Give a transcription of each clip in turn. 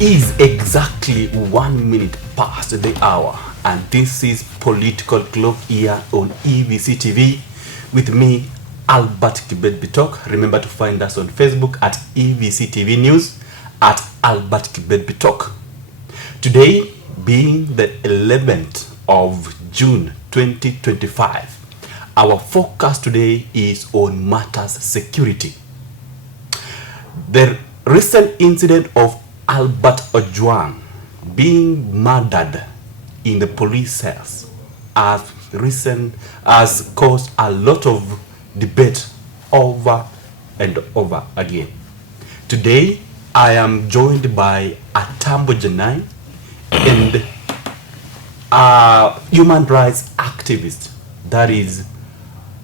It is exactly 1 minute past the hour, and this is Political Club here on EVC TV with me, Albert Kibet Bitok. Remember to find us on Facebook at EVC TV News, at Albert Kibet Bitok. Today, being the 11th of June 2025, our focus today is on matters security. The recent incident of Albert Ojwang being murdered in the police cells has caused a lot of debate over and over again. Today, I am joined by Atambo Janai and a human rights activist, that is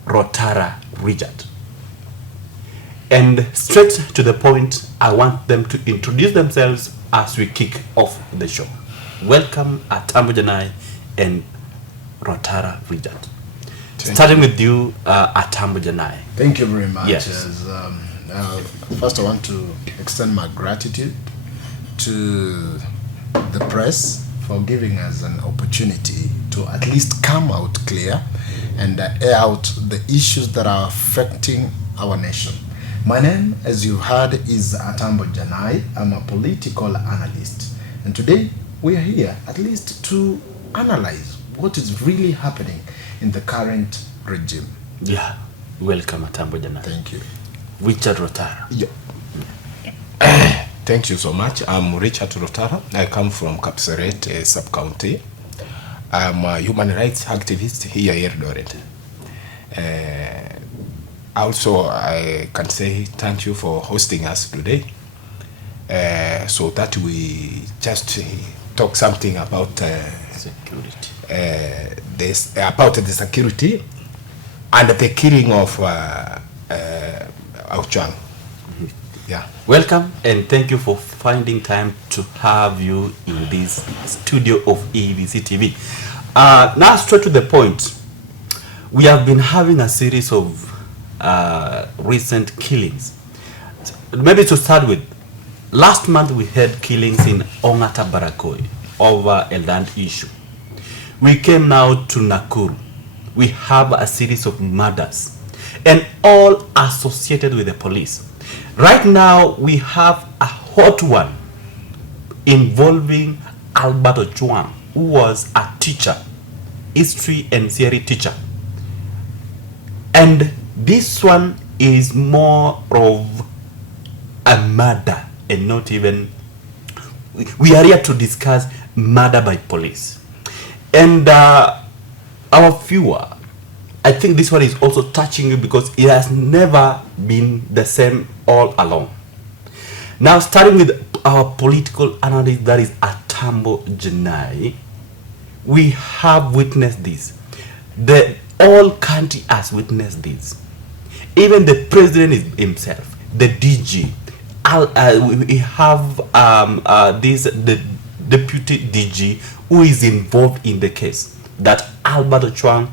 Rotara Richard. And straight to the point, I want them to introduce themselves as we kick off the show. Welcome, Atambo Janai and Rotara Richard. Starting with you, Atambo Janai. Thank you very much. Yes. First, I want to extend my gratitude to the press for giving us an opportunity to at least come out clear and air out the issues that are affecting our nation. My name, as you heard, is Atambo Janai. I'm a political analyst. And today, we are here at least to analyze what is really happening in the current regime. Yeah. Welcome, Atambo Janai. Thank you. Richard Rotara. Yeah. Thank you so much. I'm Richard Rotara. I come from Kapseret sub-county. I'm a human rights activist here in Eldoret. Also, I can say thank you for hosting us today, so that we just talk something about Security. about the security and the killing of Ojwang. Yeah. Welcome, and thank you for finding time to have you in this studio of EVC TV. Now, straight to the point. We have been having a series of recent killings. Maybe to start with, last month we had killings in Ongata Barakoi over a land issue. We came now to Nakuru. We have a series of murders, and all associated with the police. Right now, we have a hot one involving Albert Ojwang, who was a teacher, history and theory teacher. And this one is more of a murder and not even... We are here to discuss murder by police. And our viewer, I think this one is also touching you because it has never been the same all along. Now, starting with our political analyst, that is Atambo Janai, we have witnessed this. The whole country has witnessed this. Even the president himself, the DG, we have the deputy DG who is involved in the case that Albert Ojwang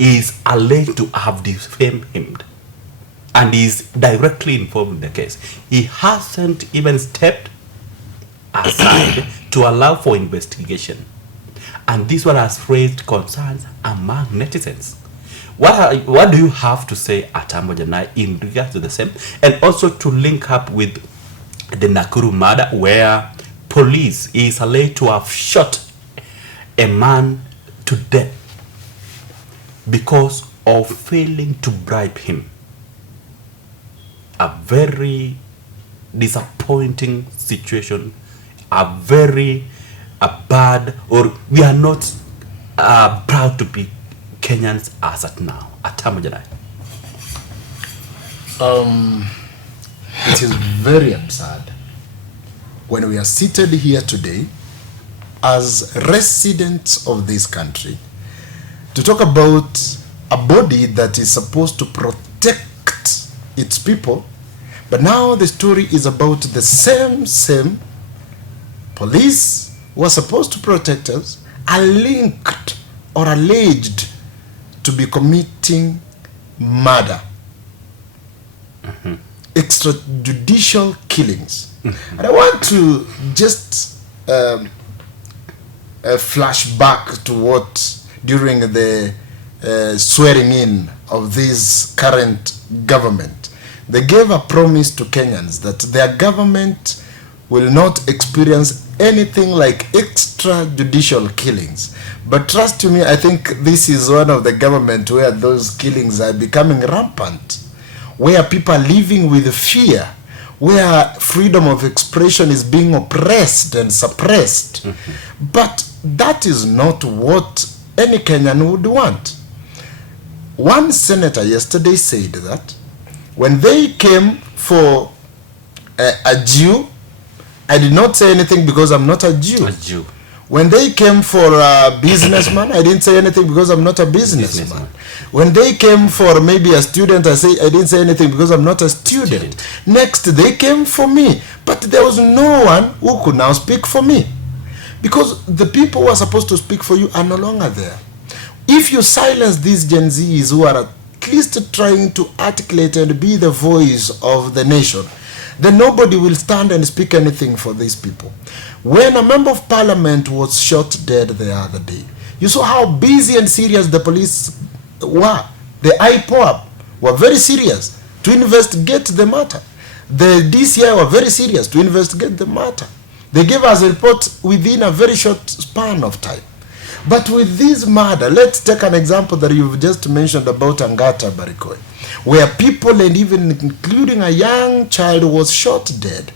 is alleged to have defamed him and is directly involved in the case. He hasn't even stepped aside to allow for investigation. And this one has raised concerns among netizens. What do you have to say, Atambo Janai, in regards to the same? And also to link up with the Nakuru murder, where police is alleged to have shot a man to death because of failing to bribe him. A very disappointing situation, a very bad, or we are not proud to be Kenyans as at now. Atambo Janai. It is very absurd when we are seated here today as residents of this country to talk about a body that is supposed to protect its people, but now the story is about the same police who are supposed to protect us are linked or alleged to be committing murder. extrajudicial killings. And I want to just flash back to what during the swearing in of this current government, they gave a promise to Kenyans that their government will not experience anything like extrajudicial killings. But trust me, I think this is one of the government where those killings are becoming rampant, where people are living with fear, where freedom of expression is being oppressed and suppressed. But that is not what any Kenyan would want. One senator yesterday said that when they came for a Jew, I did not say anything because I'm not a Jew. A Jew. When they came for a businessman, I didn't say anything because I'm not a businessman. When they came for maybe a student, I didn't say anything because I'm not a student. Next, they came for me, but there was no one who could now speak for me, because the people who are supposed to speak for you are no longer there. If you silence these GenZs who are at least trying to articulate and be the voice of the nation, then nobody will stand and speak anything for these people. When a member of parliament was shot dead the other day, you saw how busy and serious the police were. The IPOAP were very serious to investigate the matter. The DCI were very serious to investigate the matter. They gave us a report within a very short span of time. But with this murder, let's take an example that you've just mentioned about Angata Barikoi, where people, and even including a young child, was shot dead,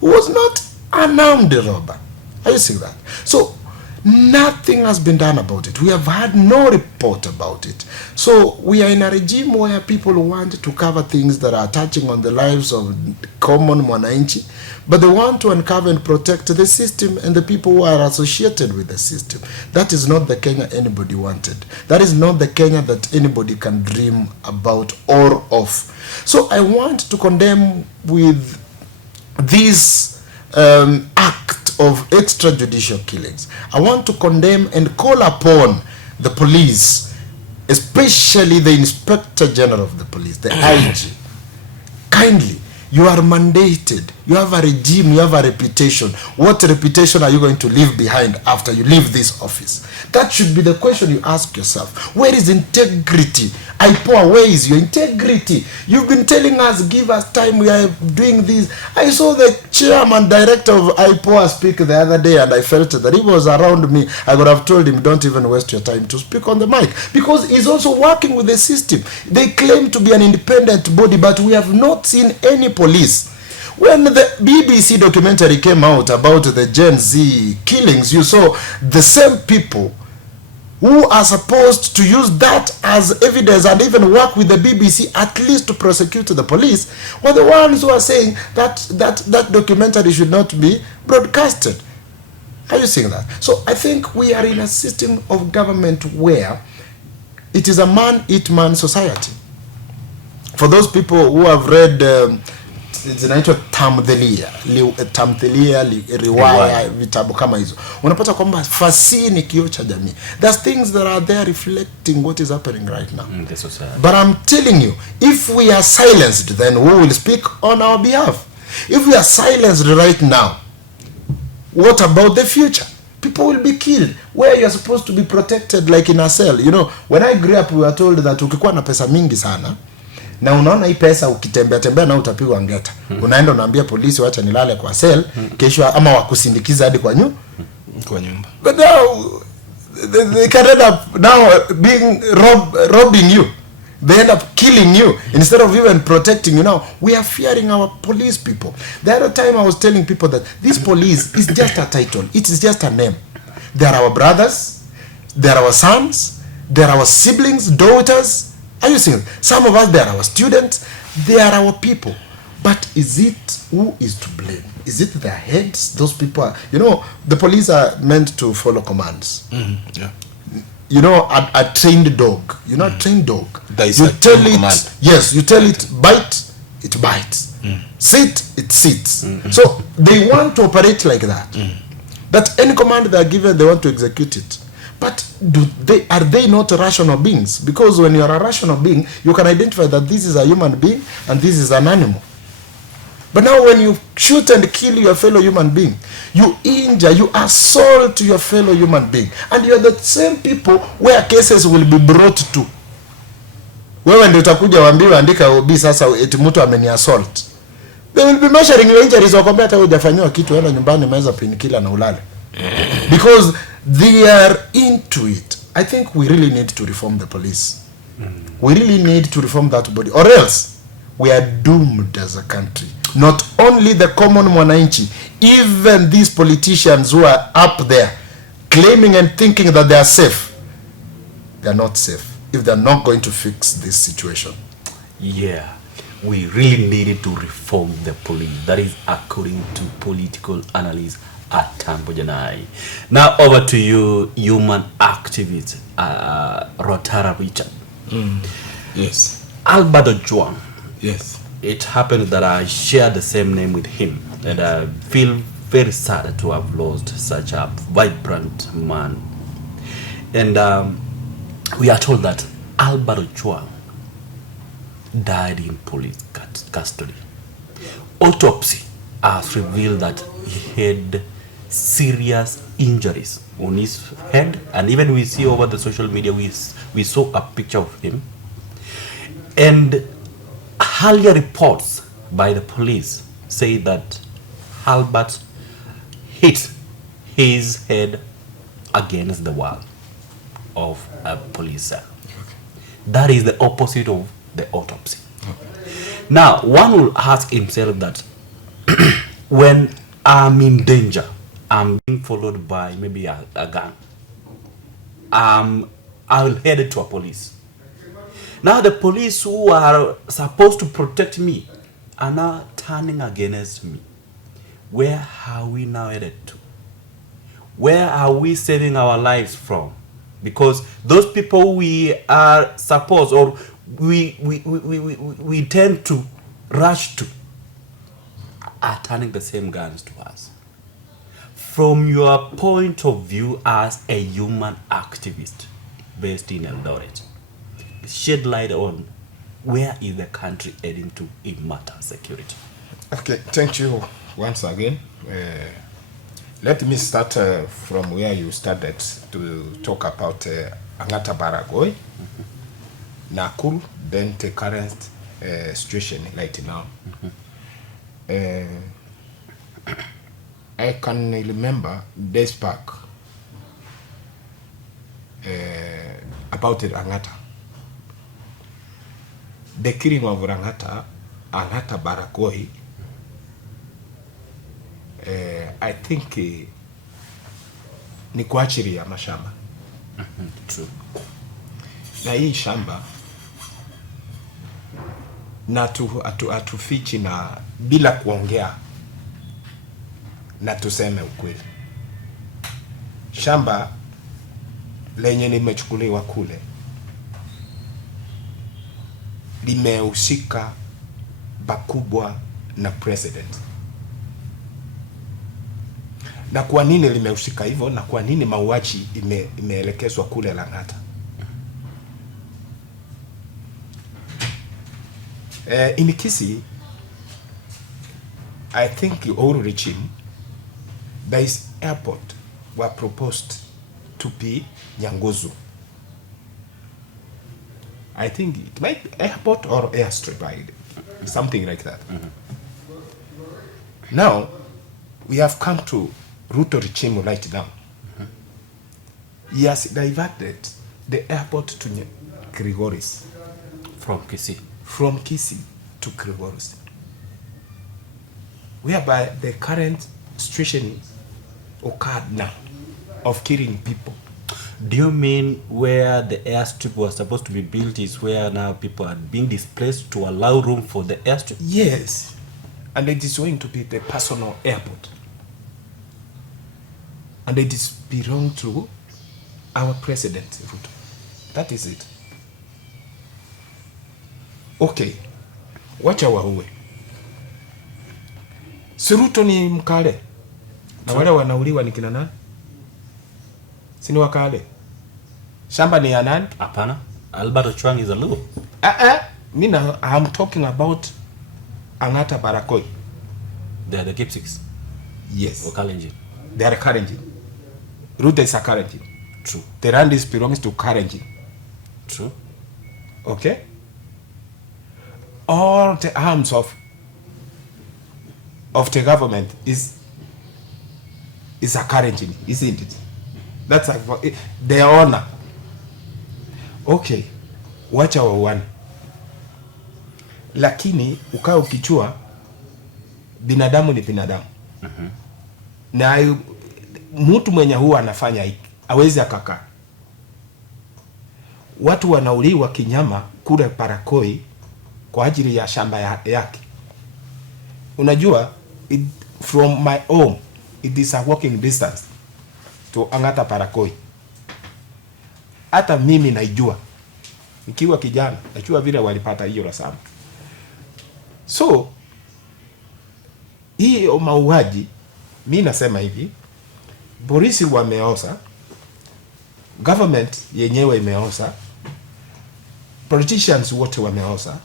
who was not an armed robber. Are you seeing that? So nothing has been done about it. We have had no report about it. So we are in a regime where people want to cover things that are touching on the lives of common mwananchi, but they want to uncover and protect the system and the people who are associated with the system. That is not the Kenya anybody wanted. That is not the Kenya that anybody can dream about or of. So I want to condemn with this act of extrajudicial killings. I want to condemn and call upon the police, especially the Inspector General of the Police, the IG. Kindly, you are mandated. You have a regime, you have a reputation. What reputation are you going to leave behind after you leave this office? That should be the question you ask yourself. Where is integrity? IPOA, where is your integrity? You've been telling us, give us time, we are doing this. I saw the chairman, director of IPOA speak the other day, and I felt that he was around me. I would have told him, don't even waste your time to speak on the mic, because he's also working with the system. They claim to be an independent body, but we have not seen any police. When the BBC documentary came out about the Gen Z killings, you saw the same people who are supposed to use that as evidence and even work with the BBC at least to prosecute the police were the ones who are saying that documentary should not be broadcasted. Are you seeing that? So I think we are in a system of government where it is a man-eat-man society. For those people who have read zinaitwa tamthilia, riwaya, vitabu kama hizo, unapata kwamba fasihi ni kioo cha jamii. There's things that are there reflecting what is happening right now. But I'm telling you, if we are silenced, then who will speak on our behalf? If we are silenced right now, what about the future? People will be killed where you are supposed to be protected, like in a cell. You know, when I grew up, we were told that ukikuwa na pesa mingi sana, na unaona hii pesa ukitembea na utapigwa ngeta, unaenda unaambia polisi wacha nilale kwa cell, kesho ama wakusindikiza hadi kwa nyumba. But now they can end up now being robbing you. They end up killing you instead of even protecting you. Now we are fearing our police people. The other time I was telling people that this police is just a title. It is just a name. They are our brothers, they are our sons, they are our siblings, daughters. Are you seeing? Some of us, they are our students, they are our people. But is it who is to blame? Is it their heads? Those people are, you know, the police are meant to follow commands. Yeah. You know, a trained dog. You know, a trained dog. You tell it, command. Yes, you tell it bite, it bites. Sit, it sits. So they want to operate like that. That any command they are given, they want to execute it. But are they not rational beings? Because when you are a rational being, you can identify that this is a human being and this is an animal. But now when you shoot and kill your fellow human being, you injure, you assault your fellow human being, and you're the same people where cases will be brought to. Wewe ndio utakuja waambiwa andika OB sasa eti mtu ameni assault. They will be measuring your injuries, wakwambia hata hujafanywa kitu, enda nyumbani meza painkiller na ulale. Because they are into it. I think we really need to reform the police. We really need to reform that body, or else we are doomed as a country. Not only the common mwananchi, even these politicians who are up there claiming and thinking that they are safe, they are not safe if they are not going to fix this situation. Yeah, we really needed to reform the police. That is according to political analyst Atambo Janai. Now over to you, human activist Rotara Richard. Yes. Albert Ojwang. Yes. It happened that I share the same name with him, and I feel very sad to have lost such a vibrant man. And we are told that Albert Ojwang died in police custody. Autopsy has revealed that he had serious injuries on his head, and even we see over the social media, we saw a picture of him. And earlier reports by the police say that Albert hit his head against the wall of a police cell. That is the opposite of the autopsy. Now, one will ask himself that when I'm in danger, I'm being followed by maybe a gang, I'll head to a police. Now the police who are supposed to protect me are now turning against me. Where are we now headed to? Where are we saving our lives from? Because those people we are supposed, or we tend to rush to, are turning the same guns to us. From your point of view as a human activist based in Eldoret, shed light on where is the country heading to in matter of security. Okay, thank you once again. Let me start from where you started to talk about Angata Baragoi, Nakuru, then the current situation right now. I can remember days back about Angata. The killing of Angata Baragoi, I think ni kuachilia mashamba. True. Na hii shamba na atufichi na bila kuongea na tuseme ukweli. Shamba lenye limechukuliwa kule limehusika bakubwa na president. Na kwa nini limehusika hivyo, na kwa nini mauaji imeelekezwa kule Lang'ata? In Kisii, I think the old regime, this airport were proposed to be Nyangozu. I think it might be airport or airstrip, something like that. Now, we have come to Ruto regime right now. He has diverted the airport to Grigoris. From Kisii. From Kisii to Grigoris. Whereby the current situation occurred now of killing people. Do you mean where the airstrip was supposed to be built is where now people are being displaced to allow room for the airstrip? Yes. And it is going to be the personal airport. And it is belong to our president, Ruto. That is it. Okay. Wacha waue. Si Ruto ni Mkale. Na wale wanauliwa ni kina nani? Si ni Wakale. Shamba ni ya nani? Hapana. Albert Ojwang is a Luo. I'm talking about Angata Baragoi. They are the Kipsigs. Yes. Or Kalenjin. They are Kalenjin. Ruto is a Kalenjin. True. The land belongs to Kalenjin. True. Okay? All the arms of the government is a Kalenjin, isn't it? That's like their honor. Okay, wacha wawana. Lakini ukaa ukichua binadamu ni binadamu. Na mtu mwenye huwa anafanya hiki hawezi akakaa. Watu wanauliwa kinyama kule Parakoi kwa ajili ya shamba yake. Unajua, from my home it is a walking distance to Angata Parakoi. Hata mimi naijua. Nikiwa kijana, najua vile walipata hiyo rasama. So, hii mauaji, mimi nasema hivi, polisi wameosa, government yenyewe imeosa, politicians wote wameosa,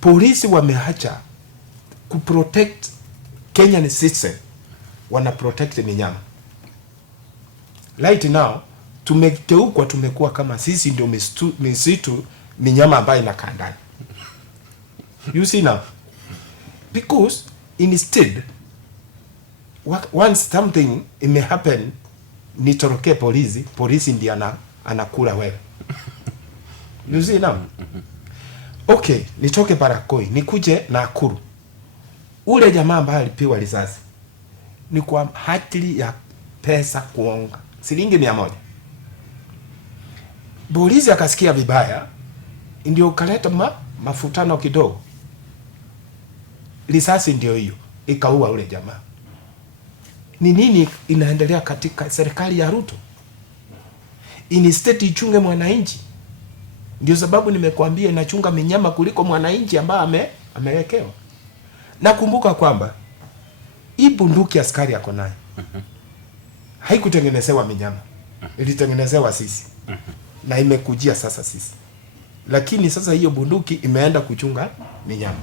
polisi wameacha kuprotect Kenyan citizen, wana protect minyama. Right now, tumekuwa kama sisi ndio misitu minyama ambayo inakaa ndani. You see now, because instead, once something may happen, nitoroke polisi ndiye anakula wewe. You see now? Okay, nitoke Parakoi, nikuje Nakuru. Ule jamaa ambaye alipewa risasi ni kwa hati ya pesa kuonga shilingi 100. Polisi akasikia vibaya, ndio kaleta mafutano kidogo. Risasi ndio hiyo ikaua ule jamaa. Ni nini inaendelea katika serikali ya Ruto? Instead ichunge mwananchi. Ndio sababu nimekuambia inachunga minyama kuliko mwananchi ambaye amewekewa. Nakumbuka kwamba hii bunduki askari yako nayo haikutengenezewa minyama. Ilitengenezewa sisi. Na imekujia sasa sisi. Lakini sasa hiyo bunduki imeenda kuchunga minyama.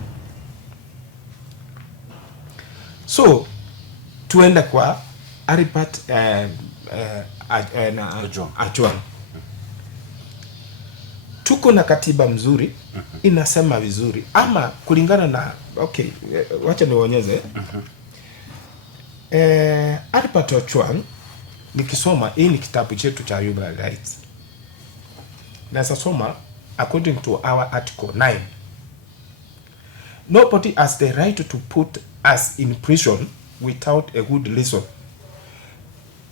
So, tuenda kwa Albert Ojwang. Tuko na katiba mzuri, inasema vizuri. Ama kulingana na, okay, wacha niwaonyeze. Albert Ojwang, nikisoma, hii ni kitabu chetu cha Human Rights. Nasa soma, according to our article 9. Nobody has the right to put us in prison without a good reason.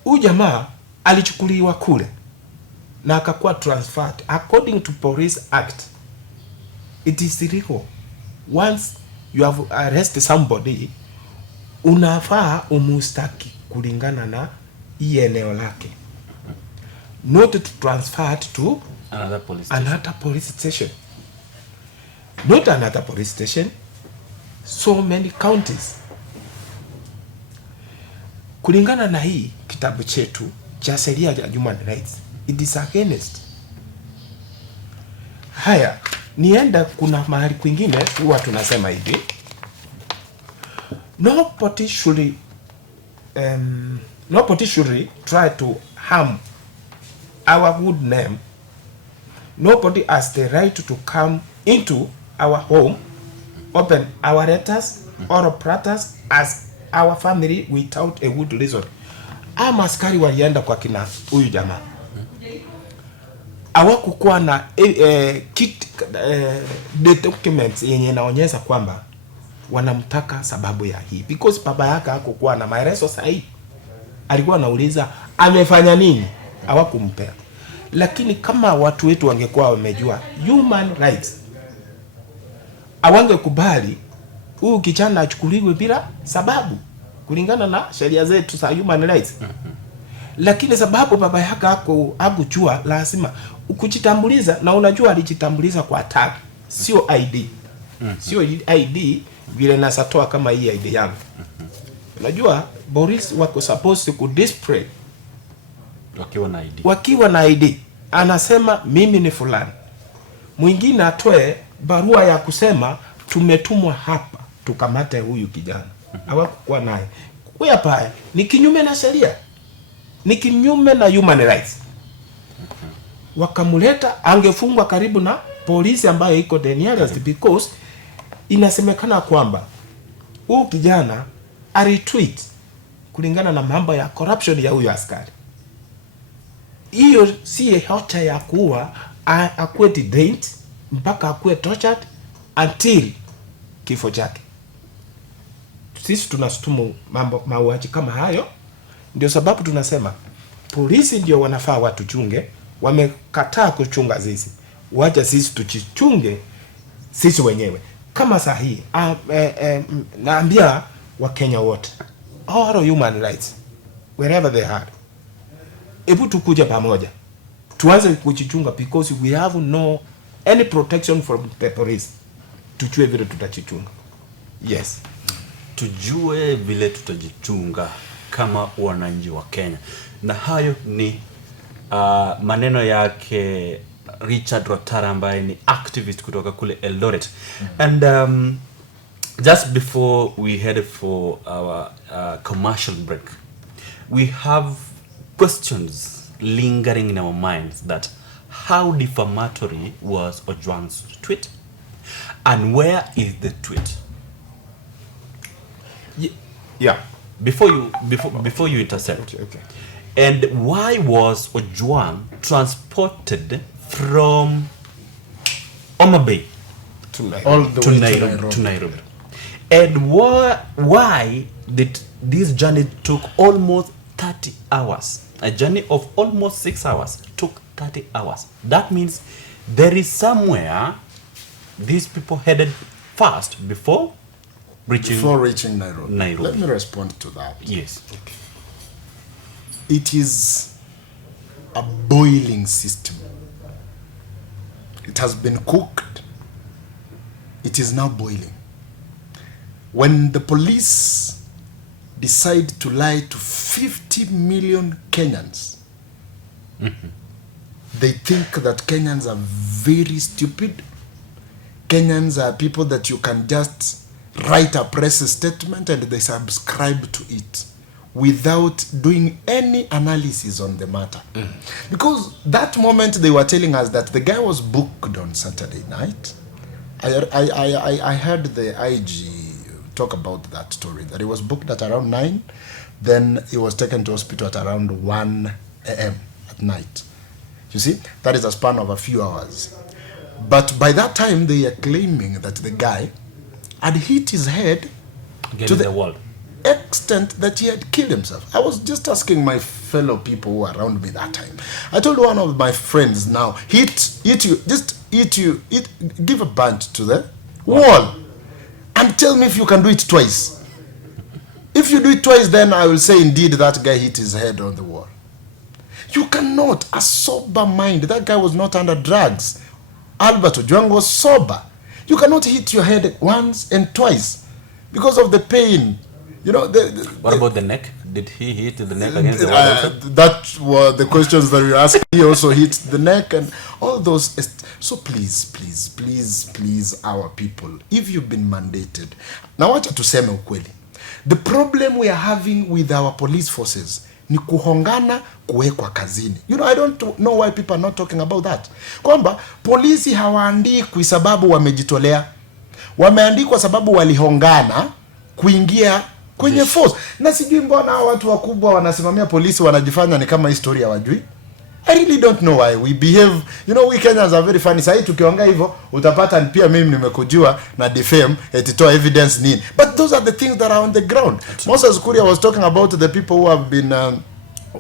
Huyu jamaa alichukuliwa kule na akakuwa transferred according to Police Act. It is illegal. Once you have arrested somebody, unafaa umustaki kulingana na hii eneo lake. Not to transfer to another police station. Not another police station. So many counties. Kulingana na hii kitabu chetu cha sheria ya Human Rights, it is against. Haya, nienda kuna mahali kwingine huwa tunasema hivi. Nobody should try to harm our good name. Nobody has the right to come into our home, open our letters or platters as our family without a good reason. Ama askari walienda kwa kina huyu jamaa. Hawakukuwa na documents yenye inaonyesha kwamba wanamtaka sababu ya hii. Because baba yake hakukuwa na maelezo sahihi. Alikuwa anauliza amefanya nini? Hawakumpea. Lakini kama watu wetu wangekuwa wamejua human rights, hawangekubali huyu kijana achukuliwe bila sababu kulingana na sheria zetu za human rights. Lakini sababu baba yake hakujua, lazima ukujitambuliza, na unajua alijitambuliza kwa tag, sio ID. Sio ID vile nasatoa kama hii ID yangu. Unajua Boris wako supposed to display wakiwa na ID. Anasema mimi ni fulani. Mwingine atoe barua ya kusema tumetumwa hapa tukamate huyu kijana. Hawakuwa naye. Hapa ni kinyume na sheria. Ni kinyume na human rights. Wakamuleta, angefungwa karibu na polisi ambayo iko the nearest, because inasemekana kwamba huyu kijana aretweet kulingana na mambo ya corruption ya huyu askari. Hiyo si hoja ya kuwa akuwe detained mpaka akuwe tortured until kifo chake. Sisi tunashutumu mauaji kama hayo. Ndio sababu tunasema polisi ndio wanafaa watuchunge. Wamekataa kuchunga sisi. Wacha sisi tujichunge sisi wenyewe. Kama sahihi, naambia Wakenya wote, all human rights wherever they are, hebu tukuja pamoja tuanze kujichunga, because we have no any protection from the police. Tujue vile tutajichunga. Yes, tujue vile tutajichunga kama wananchi wa Kenya. Na hayo ni maneno yake Richard Rotara ambaye ni activist kutoka kule Eldoret. And just before we head for our commercial break, we have questions lingering in our minds that how defamatory was Ojwang's tweet, and where is the tweet? Yeah. Before you intercept. Okay. And why was Ojwang transported from Homa Bay To Nairobi? And why did this journey took almost 30 hours? A journey of almost 6 hours took 30 hours. That means there is somewhere these people headed first before reaching Nairobi. Let me respond to that. Yes. Okay. It is a boiling system. It has been cooked. It is now boiling. When the police decide to lie to 50 million Kenyans, they think that Kenyans are very stupid. Kenyans are people that you can just write a press statement and they subscribe to it without doing any analysis on the matter. Because that moment they were telling us that the guy was booked on Saturday night. I heard the IG talk about that story, that he was booked at around 9, then he was taken to hospital at around 1 a.m. at night. You see, that is a span of a few hours. But by that time, they are claiming that the guy had hit his head to the wall, extent that he had killed himself. I was just asking my fellow people who were around me that time. I told one of my friends, now, hit you, give a bunch to the wall. And tell me if you can do it twice. If you do it twice, then I will say indeed that guy hit his head on the wall. You cannot, a sober mind, that guy was not under drugs. Albert Ojwang was sober. You cannot hit your head once and twice because of the pain. You know. What about the neck? Did he hit the neck against the wall? That were the questions that we asked. He also hit the neck and all those. So please, our people, if you've been mandated. Now, wacha tuseme ukweli. The problem we are having with our police forces ni kuhongana, kuwekwa kazini. You know, I don't know why people are not talking about that. Kwamba polisi hawaandikwi sababu wamejitolea. Wameandikwa sababu walihongana kuingia kwenye force. Na sijui mbona watu wakubwa wanasimamia polisi wanajifanya ni kama historia wajui. I really don't know why we behave. You know, we Kenyans are very funny. Sasa tukiongea hivyo utapata pia mimi nimekujua na defame etitoa evidence nini. But those are the things that are on the ground. Moses Kuria was talking about the people who have been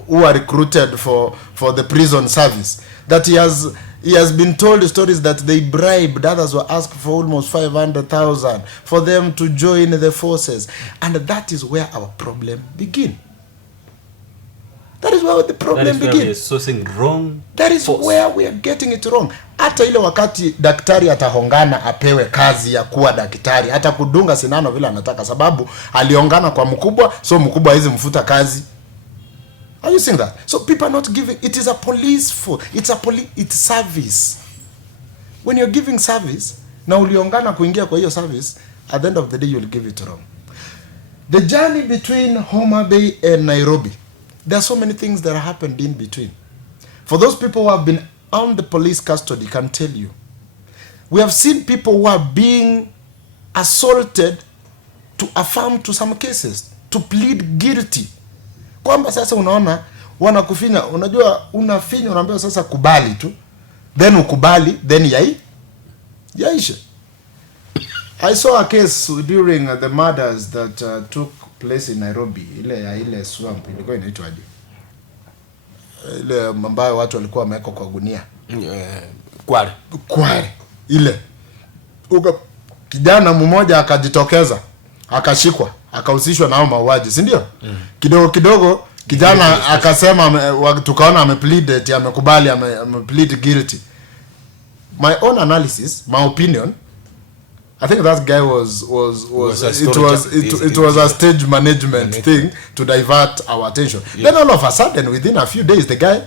who are recruited for the prison service, that he has been told stories that they bribed, others were asked for almost 500,000 for them to join the forces. And that is where our problem begins. That is where the problem begins. That is where we are getting it wrong. Hata ile wakati daktari atahongana apewe kazi ya kuwa daktari, hata kudunga sindano vile anataka sababu aliongana kwa mkubwa, so mkubwa hizi mfuta kazi. Are you seeing that? So people are not giving. It is a police force. It's service. When you're giving service, na uliongana kuingia kwa hiyo service, at the end of the day you'll give it wrong. The journey between Homa Bay and Nairobi, there are so many things that happened in between. For those people who have been on the police custody can tell you, we have seen people who are being assaulted to affirm to some cases, to plead guilty. Kwamba sasa unaona wanakufinya, unajua unafinya, unaambia sasa kubali tu, then ukubali, then yaisha. I saw a case during the murders that took place in Nairobi, ile swamp ilikuwa inaitwaje, ile ambayo watu walikuwa wameweka kwa gunia, Kwale ile. Kijana mmoja akajitokeza, akashikwa, akahusishwa na mauaji, si ndio? Kidogo kidogo kijana akasema, tukaona ameplead, amekubali, ameplead guilty. My own analysis, my opinion, I think that guy was a stage management thing to divert our attention. Yeah. Then all of a sudden, within a few days, the guy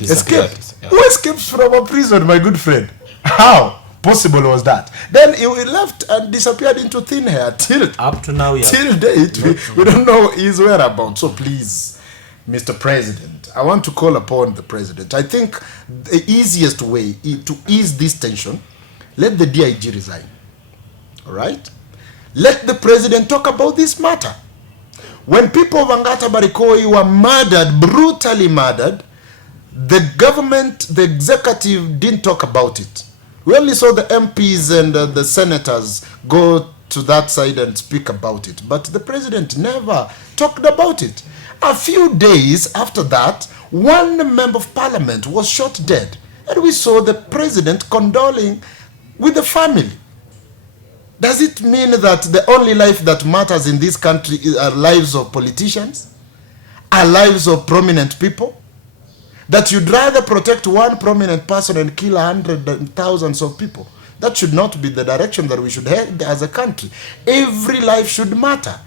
escaped. Yeah. Who escapes from a prison, my good friend? How possible was that? Then he left and disappeared into thin air till up to now. Yeah. Till date, we don't know his whereabouts. So please, Mr. President, I want to call upon the president. I think the easiest way to ease this tension, let the DIG resign. All right? Let the president talk about this matter. When people of Angata Barikoi were murdered, brutally murdered, the government, the executive didn't talk about it. We only saw the MPs and the senators go to that side and speak about it. But the president never talked about it. A few days after that, one member of parliament was shot dead. And we saw the president condoling with the family. Does it mean that the only life that matters in this country are lives of politicians? Are lives of prominent people? That you'd rather protect one prominent person and kill hundreds and thousands of people? That should not be the direction that we should head as a country. Every life should matter.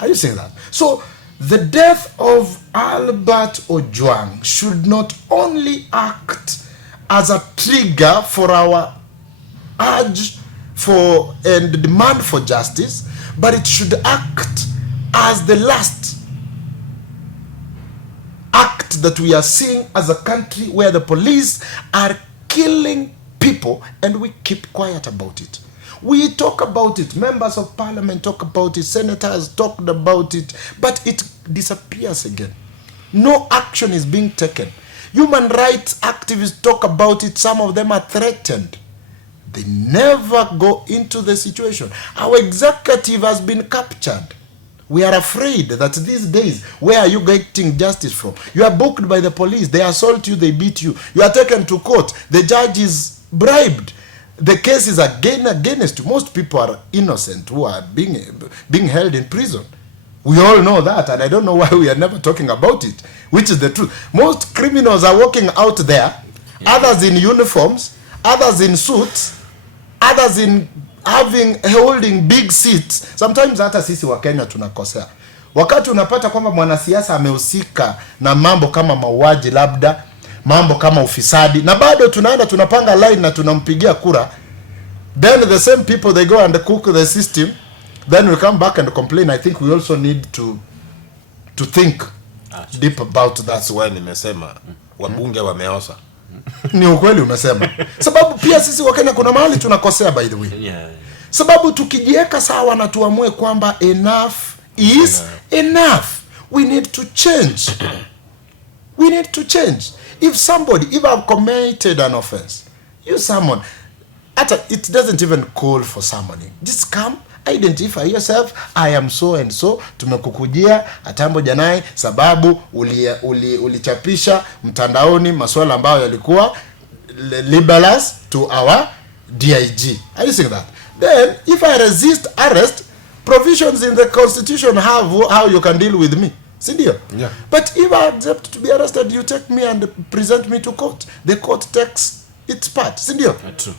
Are you saying that? So, the death of Albert Ojwang should not only act as a trigger for our urge for and demand for justice, but it should act as the last act that we are seeing as a country where the police are killing people and we keep quiet about it. We talk about it, members of parliament talk about it, senators talked about it, but it disappears again. No action is being taken. Human rights activists talk about it, some of them are threatened. They never go into the situation. Our executive has been captured. We are afraid that these days, where are you getting justice from? You are booked by the police, they assault you, they beat you. You are taken to court, the judge is bribed. The case is again against you. Most people are innocent who are being held in prison. We all know that, and I don't know why we are never talking about it, which is the truth. Most criminals are walking out there, others in uniforms, others in suits, others in holding big seats. Sometimes hata sisi wa Kenya tunakosea. Wakati unapata kwamba mwanasiasa amehusika na mambo kama mauaji, labda mambo kama ufisadi, na bado tunaenda tunapanga line na tunampigia kura, then the same people, they go and cook the system, then we come back and complain. I think we also need to think deep about that. That's why nimesema wabunge wameosa. Ni ukweli umesema. Sababu pia sisi wa Kenya kuna mahali tunakosea, by the way. Yeah. Sababu tukijieka sawa na tuamue kwamba enough is enough. We need to change. We need to change. If I've committed an offense, you summon. It doesn't even call for summoning. Just come, identify yourself. I am so and so. Tumekukujia atambo janai sababu ulichapisha mtandaoni maswala ambayo yalikuwa libelous to our DIG. Are you saying that? Then, if I resist arrest, provisions in the constitution have how you can deal with me. Sindio? Yeah. But if I accept to be arrested, you take me and present me to court. The court takes its part. Sindio? True.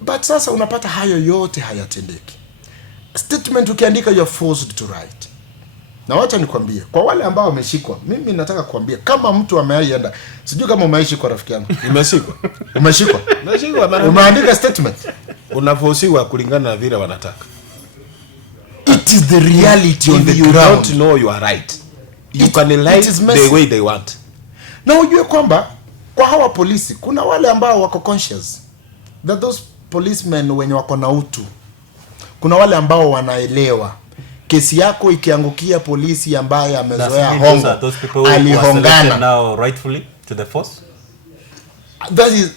But sasa unapata hayo yote hayatendeki. Statement ukiandika, you're forced to write. Na wacha nikwambie, kwa wale ambao wameshikwa, mimi nataka kuambia kama mtu ameaienda, sijui kama umeshikwa rafiki yangu. Nimeshikwa. Umeshikwa? Nimeshikwa mara. Umeandika statement. Unafosiwa kulingana na vile wanataka. It is the reality on the ground. You don't know you are right. You can lie the way they want. Na ujue kwamba kwa hawa polisi kuna wale ambao wako conscious that those policemen wenye wako na utu. Kuna wale ambao wanaelewa kesi yako ikiangukia polisi ambaye amezoea hongo, alihongana now rightfully to the force.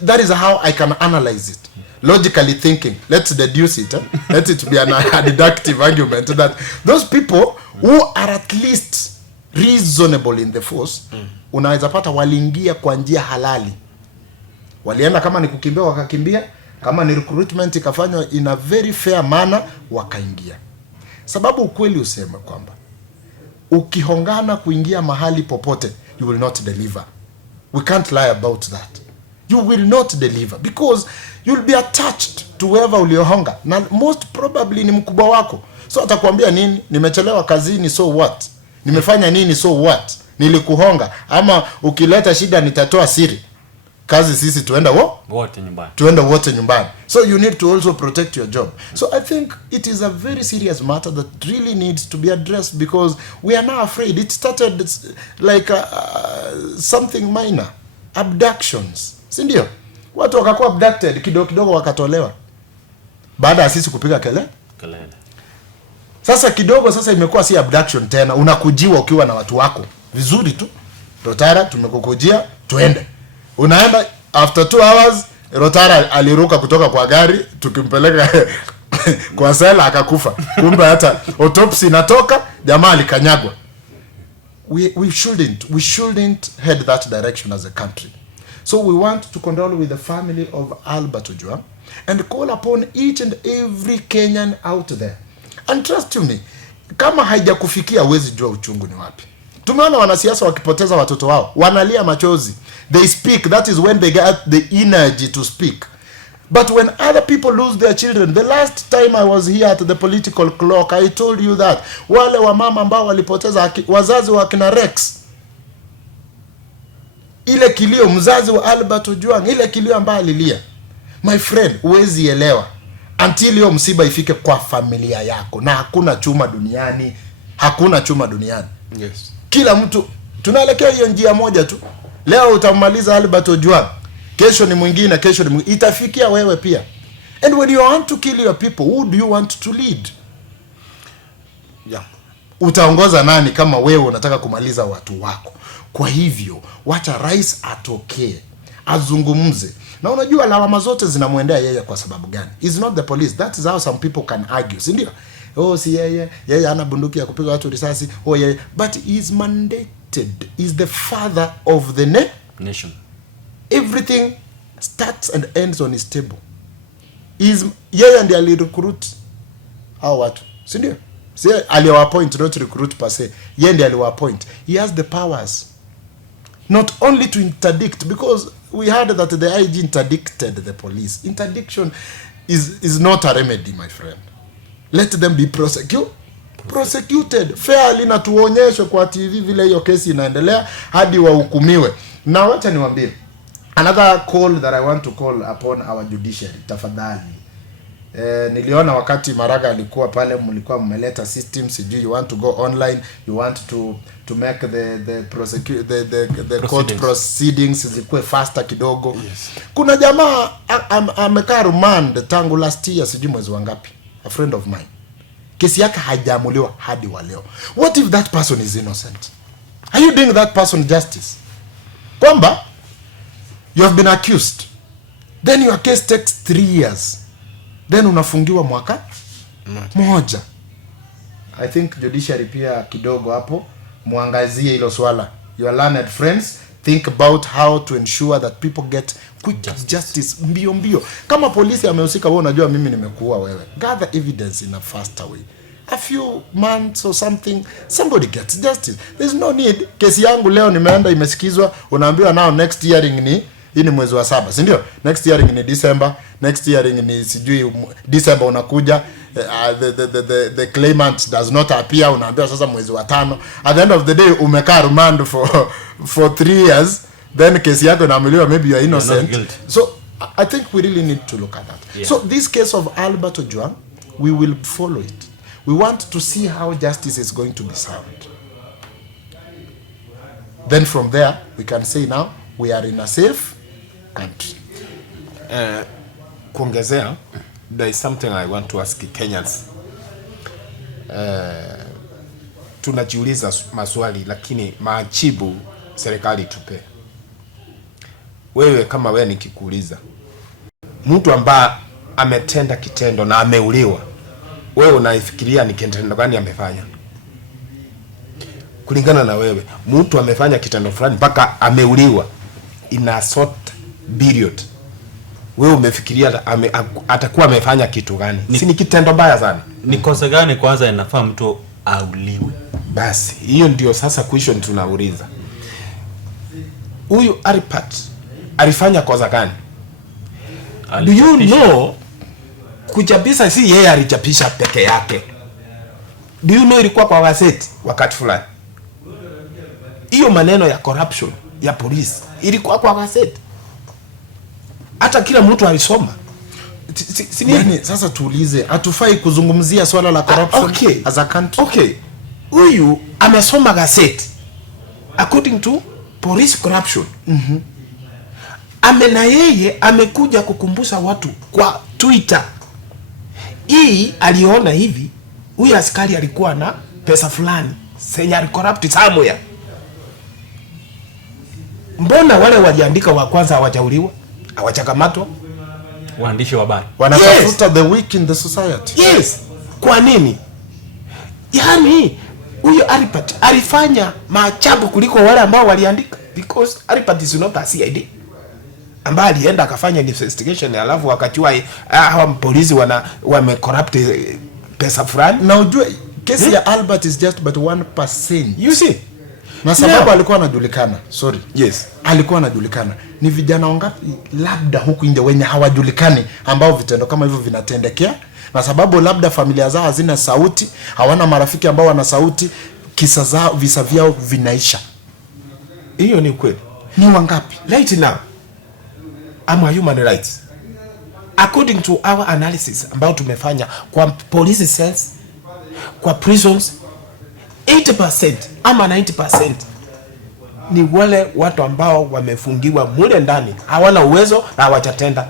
That is how I can analyze it. Logically thinking, let's deduce it. Let it be a deductive argument that those people who are at least reasonable in the force, unaweza pata waliingia kwa njia halali. Walienda kama ni kukimbia wakakimbia, kama ni recruitment ikafanywa in a very fair manner wakaingia. Sababu ukweli useme kwamba ukihongana kuingia mahali popote, you will not deliver. We can't lie about that. You will not deliver because you'll be attached to whoever uliohonga, na most probably ni mkubwa wako. So atakwambia nini? Nimechelewa kazini, so what? Nimefanya nini, so what? Nilikuhonga. Ama ukileta shida nitatoa siri. Kazi sisi tuenda wote nyumbani. Tuenda wote nyumbani. So you need to also protect your job. So I think it is a very serious matter that really needs to be addressed because we are now afraid. It started like something minor. Abductions. Si ndio? Watu wakakuwa abducted kidogo wakatolewa. Baada ya sisi kupiga kelele. Sasa kidogo sasa imekuwa si abduction tena. Unakujiwa ukiwa na watu wako. Vizuri tu. Rotara tumekukujia, tuende. Unaenda after 2 hours Rotara aliruka kutoka kwa gari tukimpeleka kwa sela akakufa. Kumbe hata autopsy inatoka jamaa alikanyagwa. We shouldn't head that direction as a country. So we want to condole with the family of Albert Ojwang and call upon each and every Kenyan out there. And trust me, kama haijakufikia huwezi jua uchungu ni wapi. Tumeona wanasiasa wakipoteza watoto wao, wanalia machozi. They speak, that is when they get the energy to speak. But when other people lose their children, the last time I was here at the political clock, I told you that wale wa mama ambao walipoteza wazazi wa kina Rex, ile kilio mzazi wa Albert Ojwang, ile kilio ambayo alilia, my friend, huwezi elewa until hiyo msiba ifike kwa familia yako. Na hakuna chuma duniani, hakuna chuma duniani. Yes. Kila mtu tunaelekea hiyo njia moja tu. Leo utamaliza Albert Ojwang, kesho ni mwingine, itafikia wewe pia. And when you want to kill your people, who do you want to lead? Yeah. Utaongoza nani kama wewe unataka kumaliza watu wako? Kwa hivyo wacha rais atokee, azungumze. Na unajua lawama zote zinamwendea yeye kwa sababu gani? Is not the police. That is how some people can argue. Si ndio? Oh, si yeye ana bunduki ya kupiga watu risasi. Oh yeye, but he is mandated. He is the father of the nation. Everything starts and ends on his table. Yeye ndiye alirecruit hao watu. Si ndio? Si aliwaappoint, not recruit per se. Yeye ndiye aliwaappoint. He has the powers not only to interdict, because we heard that the IG interdicted the police. Interdiction is not a remedy, my friend. Let them be prosecuted fairly, na tuonyeshwe kwa TV vile hiyo kesi inaendelea hadi wahukumiwe. Na wacha niwaambie another call that I want to call upon our judiciary, tafadhali. Niliona wakati Maraga alikuwa pale, mlikuwa mmeleta system, sijui you want to go online, you want to make the court proceedings zikuwe faster kidogo. Yes. Kuna jamaa amekaa remand tangu last year, sijui mwezi wangapi, a friend of mine. Kesi yake haijamuliwa hadi wa leo. What if that person is innocent? Are you doing that person justice? Kwamba you have been accused, then your case takes 3 years, then unafungiwa mwaka moja. I think judiciary pia kidogo hapo muangazie hilo swala. Your learned friends, think about how to ensure that people get quick justice mbio. Kama polisi amehusika, wewe unajua mimi nimekuua wewe, gather evidence in a faster way. A few months or somebody gets justice. There's no need. Kesi yangu leo nimeenda imesikizwa, unaambiwa now next hearing hii ni mwezi wa 7, si ndio? Next hearing ni December, next hearing ni sijui December unakuja, the claimant does not appear, unaambiwa sasa mwezi wa 5. At the end of the day umekaa remand for 3 years, then kesi yako inaamuliwa, maybe you are innocent. So I think we really need to look at that. Yeah. So this case of Albert Ojwang, we will follow it. We want to see how justice is going to be served. Then from there, we can say now we are in a safe country. Kuongezea, there is something I want to ask Kenyans. Tunajiuliza maswali lakini majibu serikali tupe. Wewe kama wewe nikikuuliza, mtu ambaye ametenda kitendo na ameuliwa, wewe unaifikiria ni kitendo gani amefanya? Kulingana na wewe, mtu amefanya kitendo fulani mpaka ameuliwa in a short period, wewe umefikiria atakuwa amefanya kitu gani? Si ni kitendo baya sana? Ni kosa gani kwanza inafaa mtu auliwe? Basi hiyo ndio sasa question tunauliza. Huyu Albert alifanya kosa gani? Do you know kuchapisha si yeye alichapisha peke yake? Do you know ilikuwa kwa gazeti wakati fulani? Hiyo maneno ya corruption ya polisi ilikuwa kwa gazeti. Hata kila mtu alisoma. Yani, sasa tuulize, hatufai kuzungumzia swala la corruption as a country? Okay. Huyu amesoma gazeti according to police corruption. Na yeye amekuja kukumbusha watu kwa Twitter. Hii aliona hivi, huyu askari alikuwa na pesa fulani, senya corrupt somewhere. Mbona wale waliandika wa kwanza hawajauliwa? Hawachakamatwa? Waandishi wa habari wanatafuta the weak in the society. Yes. Kwa nini? Yaani huyo Albert alifanya maajabu kuliko wale ambao waliandika, because Albert is not a CID ambaye alienda akafanya investigation alafu wakachua hawa polisi wame corrupt pesa fulani. Na ujue kesi ya Albert is just but 1%. You see? Na sababu alikuwa anajulikana. Sorry. Yes. Alikuwa anajulikana. Ni vijana wangapi labda huku nje wenye hawajulikani ambao vitendo kama hivyo vinatendekea? Na sababu labda familia zao hazina sauti, hawana marafiki ambao wana sauti, kisa zao, visa vyao vinaisha. Hiyo ni kweli. Ni wangapi? Right now, I'm a human rights. According to our analysis ambao tumefanya kwa police cells, kwa prisons, 80% ama 90% ni wale watu ambao wamefungiwa mule ndani, hawana uwezo na hawajatenda.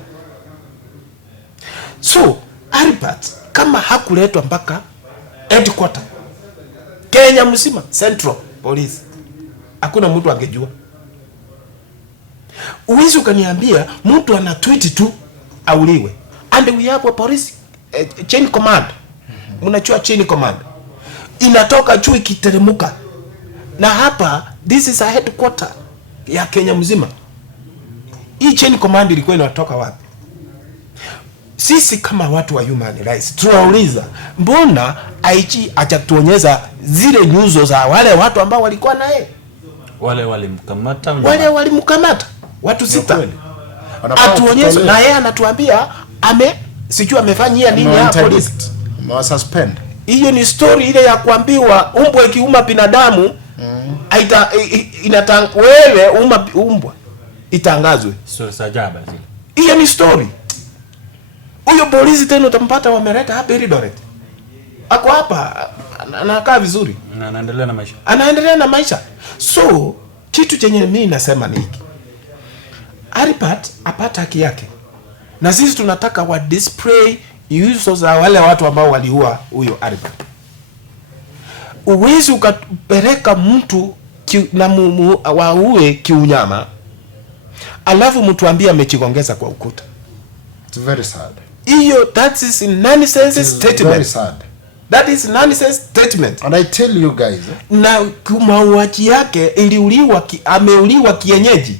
So Albert kama hakuletwa mpaka headquarter Kenya mzima, Central Police, hakuna mtu angejua. Uwezi ukaniambia mtu ana tweet tu auliwe. And we have a police chain command. Mnachua chain command inatoka juu ikiteremuka, na hapa this is a headquarter ya Kenya mzima. Hii chain command ilikuwa inatoka wapi? Sisi kama watu wa human rights tunauliza, mbona IG hajatuonyesha zile nyuso za wale watu ambao walikuwa naye? Wale walimkamata watu 6. Atuonyeshe, na yeye anatuambia sijui amefanyia nini hapo police. Suspend. Hiyo ni story ile ya kuambiwa umbwa ikiuma binadamu wewe umbwa itangazwe. So sajaba zile. Hiyo ni story. Huyo polisi tena utampata wameleta hapa Eldoret. Ako hapa anakaa vizuri na anaendelea na maisha. Anaendelea na maisha. So kitu chenye mimi nasema ni hiki. Albert apata haki yake. Na sisi tunataka wa display uso za wale watu ambao waliua huyo Albert. Uwezi ukapeleka mtu na waue kiunyama alafu mtu ambie amechigongeza kwa ukuta. It's very sad. That is a nonsense statement. Very sad. That is nonsense statement. And I tell you guys, na mauaji yake ameuliwa kienyeji,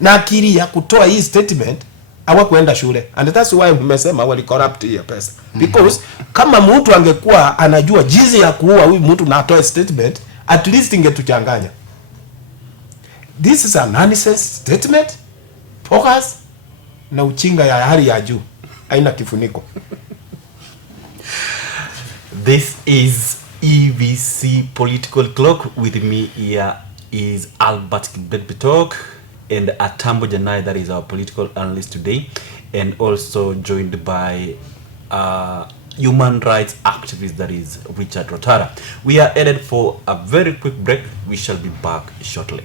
na akili ya kutoa hii statement hawakuenda shule, and that's why mmesema wali corrupt hiyo pesa. Because kama mtu angekuwa anajua jinsi ya kuua huyu mtu na atoe statement, at least ingetuchanganya. This is a nonsense statement. focus na uchinga ya hali ya juu haina kifuniko. This is EVC Political Clock. With me here is Albert Kibet and Atambo Janai, that is our political analyst today, and also joined by human rights activist, that is Richard Rotara. We are headed for a very quick break. We shall be back shortly.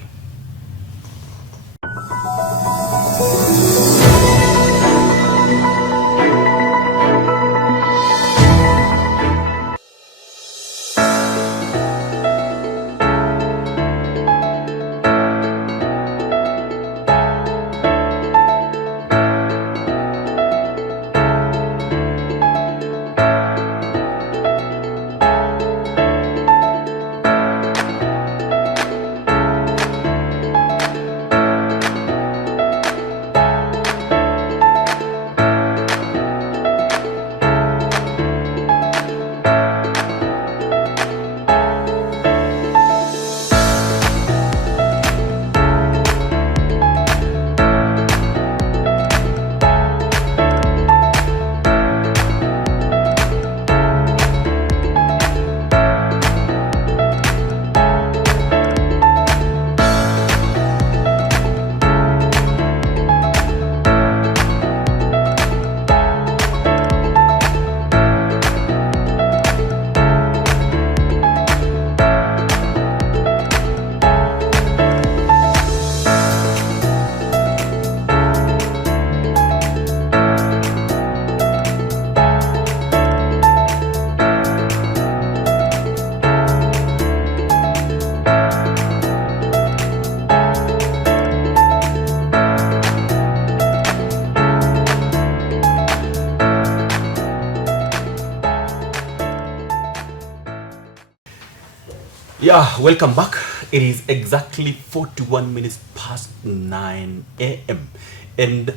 Yeah, welcome back. It is exactly 41 minutes past 9 a.m. and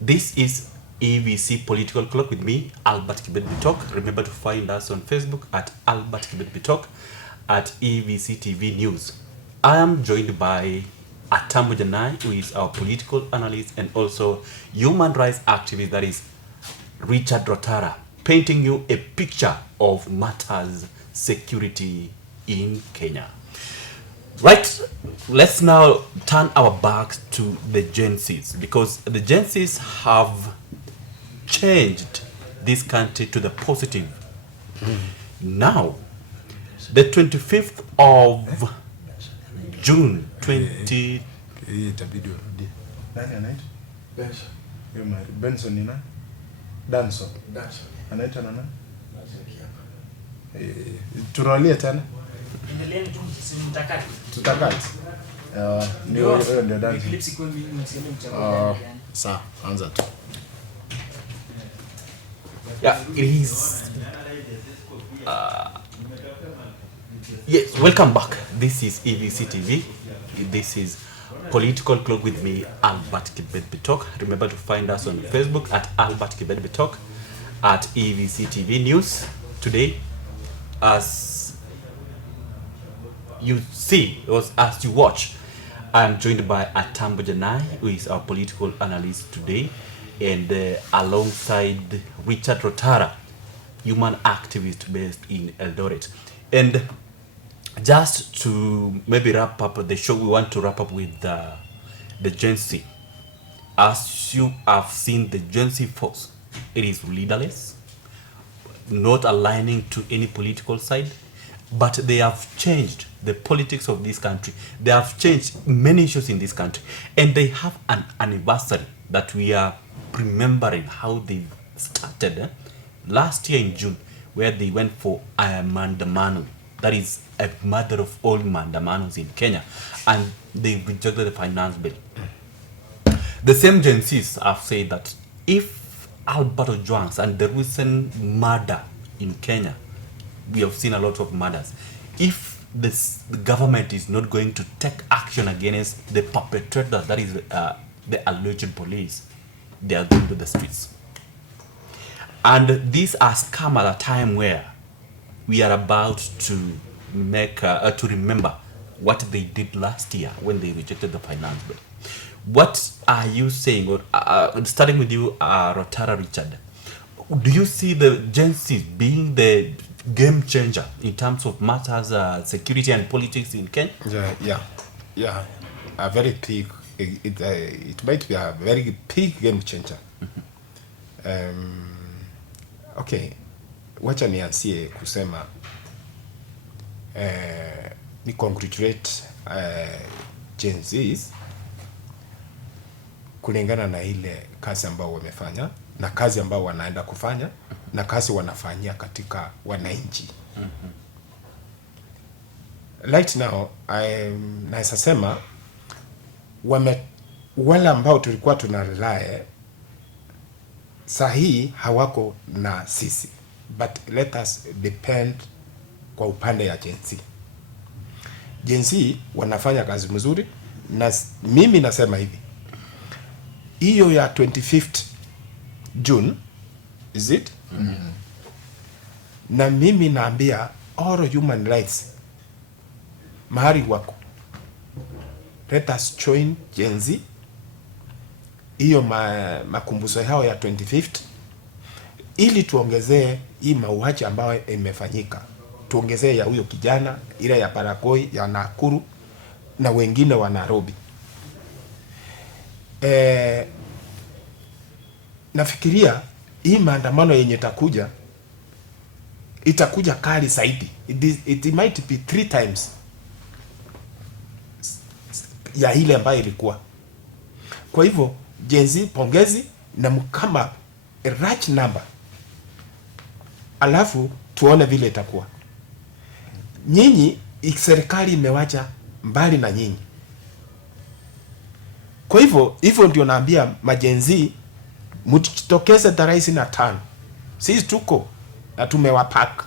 this is EVC Political Clock with me, Albert Kibet Bitok. Remember to find us on Facebook at Albert Kibet Bitok, at EVC TV News. I am joined by Atambo Janai, who is our political analyst and also human rights activist, that is Richard Rotara, painting you a picture of matters security in Kenya. Right, let's now turn our backs to the GenZs, because the GenZs have changed this country to the positive. Now, the 25th of June 20... Benson nina Danso anaita nana tunalia tena tutakati ndio Danso. Sawa, anza tu. Yeah, it is. Yes, welcome back. This is EVC TV. This is Political Clock with me, Albert Kibet Bitok. Remember to find us on Facebook at Albert Kibet Bitok, at EVC TV News. Today, as you see, or as you watch, I'm joined by Atambo Janai, who is our political analyst today, and alongside Richard Rotara, human activist based in Eldoret. And just to maybe wrap up the show, we want to wrap up with the GenZ. As you have seen, the GenZ force, it is leaderless, not aligning to any political side, but they have changed the politics of this country. They have changed many issues in this country, and they have an anniversary that we are remembering how they started last year in June, where they went for Mandamano. That is a mother of all Mandamanos in Kenya, and they rejected the finance bill. The same GenZs have said that if Albert Ojwang and the recent murder in Kenya, we have seen a lot of murders, if the government is not going to take action against the perpetrators, that is the alleged police, they are going to the streets. And this has come at a time where we are about to make to remember what they did last year when they rejected the finance bill. What are you saying? Or starting with you, Rotara Richard, do you see the GenZs being the game changer in terms of matters security and politics in Kenya? Yeah. A very big. It might be a very big game changer. Okay, wacha nianzie kusema ni congratulate GenZs kulingana na ile kazi ambao wamefanya na kazi ambao wanaenda kufanya na kazi wanafanyia katika wananchi. Right now naweza sema wale ambao tulikuwa tunarelae sahi hawako na sisi, but let us depend kwa upande ya GenZ wanafanya kazi mzuri, na mimi nasema hivi, hiyo ya 25th June is it? Na mimi naambia all human rights mahali wako, let us join GenZ hiyo makumbusho yao ya 25th, ili tuongezee hii mauaji ambayo imefanyika, tuongezee ya huyo kijana, ile ya Parakoi, ya Nakuru na wengine wa Nairobi. Nafikiria hii maandamano yenye itakuja kali zaidi. It might be 3 times ya ile ambayo ilikuwa. Kwa hivyo GenZ, pongezi na mkama a large number, alafu tuone vile itakuwa. Nyinyi serikali imewacha mbali na nyinyi. Kwa hivyo ndio naambia GenZ, mtitokeze tarehe 25. Sisi tuko na tumewapaka.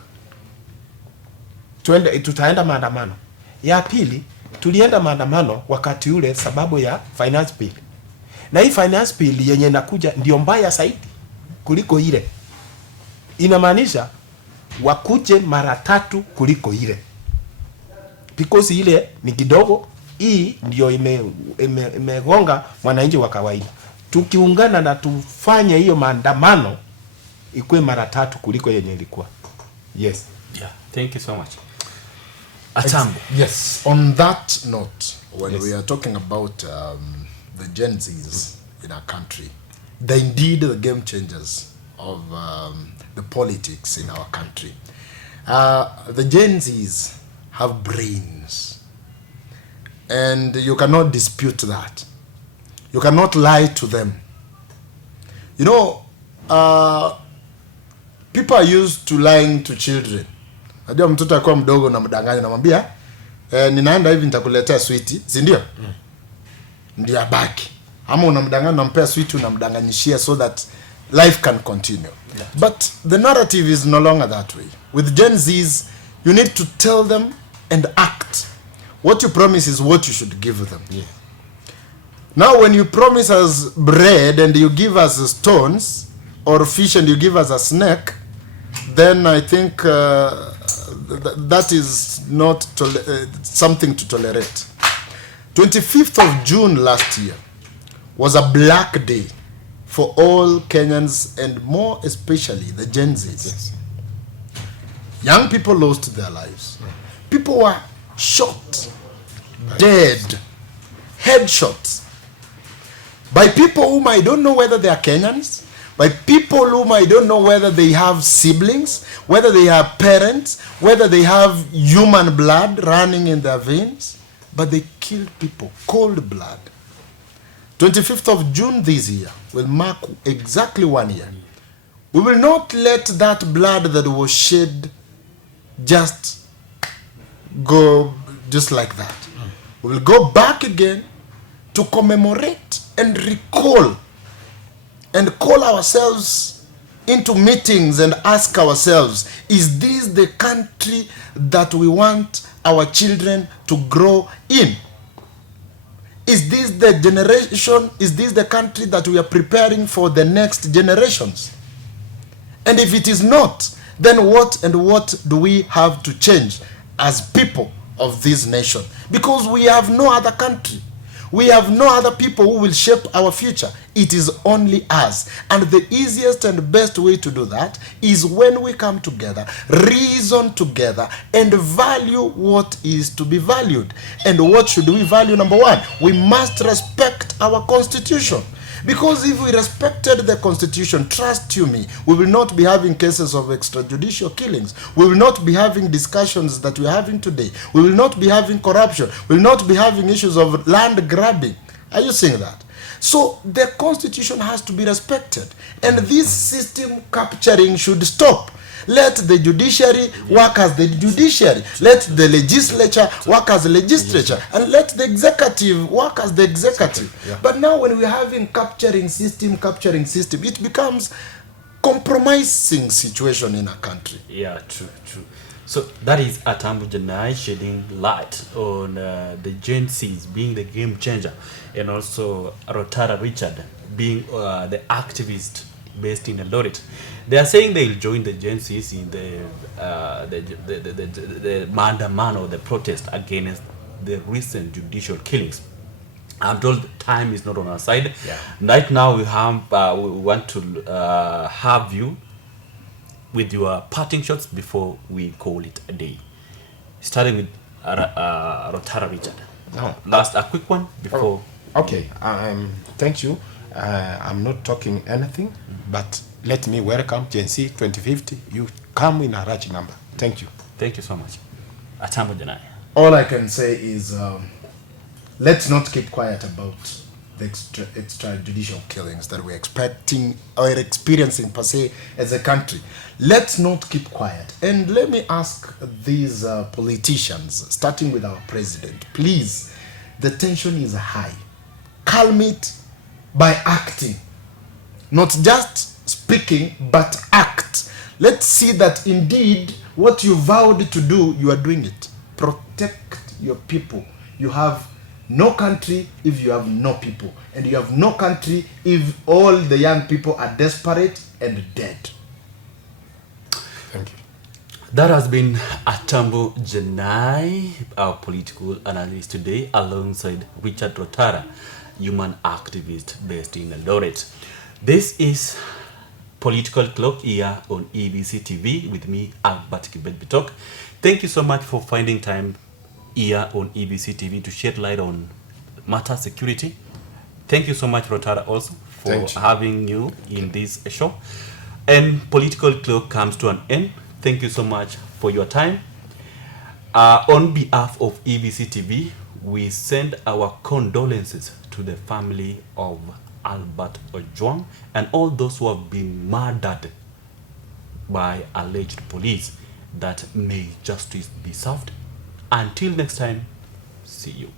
Tutaenda maandamano. Ya pili, tulienda maandamano wakati ule sababu ya finance bill. Na hii finance bill yenye inakuja ndio mbaya zaidi kuliko ile. Inamaanisha wakuje mara 3 kuliko ile. Because ile ni kidogo, hii ndio imegonga mwananchi wa kawaida. Tukiungana na tufanye hiyo maandamano ikuwe mara 3 kuliko yenye ilikuwa. Yes. Yeah, thank you so much. Atambo. Yes, on that note, when we are talking about the GenZs in our country, they're indeed the game changers of the politics in our country. The GenZs have brains, and you cannot dispute that. You cannot lie to them. You know, people are used to lying to children. Najua mtoto akiwa mdogo na mdanganya, namwambia ninaenda hivi nitakuletea sweet, si ndio? Ndio abaki. Ama unamdanganya, unampea sweet, unamdanganyishia so that life can continue. Yeah. But the narrative is no longer that way. With GenZs, you need to tell them and act. What you promise is what you should give them. Yeah. Now when you promise us bread and you give us stones, or fish and you give us a snake, then I think that is not something to tolerate. 25th of June last year was a black day for all Kenyans, and more especially the GenZs. Yes. Young people lost their lives. People were shot, dead, headshots, by people whom I don't know whether they are Kenyans, by people whom I don't know whether they have siblings, whether they have parents, whether they have human blood running in their veins, but they killed people, cold blood. 25th of June this year will mark exactly 1 year. We will not let that blood that was shed just go just like that. We will go back again to commemorate and recall and call ourselves into meetings and ask ourselves, is this the country that we want our children to grow in? Is this the generation, is this the country that we are preparing for the next generations? And if it is not, then what do we have to change as people of this nation? Because we have no other country. We have no other people who will shape our future. It is only us. And the easiest and best way to do that is when we come together, reason together, and value what is to be valued. And what should we value? Number one, we must respect our constitution. Because if we respected the constitution, trust you me, we will not be having cases of extrajudicial killings. We will not be having discussions that we are having today. We will not be having corruption. We will not be having issues of land grabbing. Are you seeing that? So the constitution has to be respected. And this system capturing should stop. Let the judiciary work as the judiciary. Let the legislature work as the legislature. And let the executive work as the executive. Yeah. But now when we're having capturing system, it becomes compromising situation in a country. Yeah, true. So that is Atambu Janai shedding light on the GenZs being the game changer, and also Rotara Richard being the activist based in Eldoret. They are saying they'll join the GenZs in the mandamano or the protest against the recent judicial killings. I'm told time is not on our side. Yeah. Right now we want to have you with your parting shots before we call it a day. Starting with Rotara Richard. No. Last, a quick one before. Okay, thank you. I'm not talking anything, but let me welcome GenZ 2050. You come in a large number. Thank you. Thank you so much. Atambu Janai. All I can say is let's not keep quiet about the extrajudicial killings that we're expecting or experiencing per se as a country. Let's not keep quiet. And let me ask these politicians, starting with our president, please, the tension is high. Calm it by acting. Not just speaking, but act. Let's see that indeed what you vowed to do, you are doing it. Protect your people. You have no country if you have no people. And you have no country if all the young people are desperate and dead. Thank you. That has been Atambu Janai, our political analyst today, alongside Richard Rotara, human activist based in Eldoret. This is Political Clock here on EBC TV with me, Albert Kibet. Thank you so much for finding time here on EBC TV to shed light on matter security. Thank you so much, Rotara, also for having you in this show. And Political Clock comes to an end. Thank you so much for your time. On behalf of EBC TV, we send our condolences to the family of Albert Ojwang and all those who have been murdered by alleged police. That may justice be served. Until next time, see you.